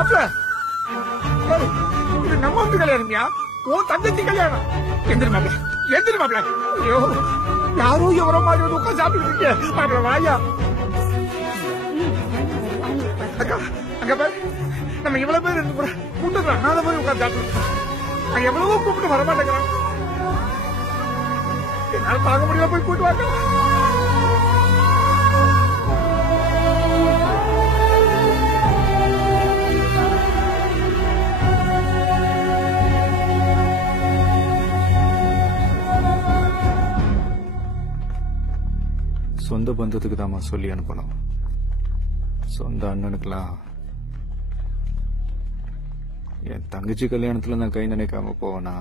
மாப்பிள இது நம்ம வந்து கல்யாணம்யா உன் தங்கச்சி கல்யாணம் எந்திரி மாப்பிள எந்திரி மாப்பிள ஐயோ யாரோ எவரோ மாதிரி வந்து உட்காந்து சாப்பிட்டு இருக்கீங்க மாப்பிள வாயா அக்கா அங்க பாரு நம்ம இவ்வளவு பேர் இருந்து கூட கூட்டத்துல அண்ணாத மாதிரி உட்காந்து சாப்பிட்டு நான் எவ்வளவோ கூப்பிட்டு வரமாட்டேங்கிறான் என்னால தாங்க முடியல போய் கூட்டு வாங்க சொந்த பந்தத்துக்கு தான் சொல்லி அனுப்பணும். சொந்த அண்ணனுக்கெல்லாம் என் தங்கச்சி கல்யாணத்துல நான் கை நினைக்காம போவேனா?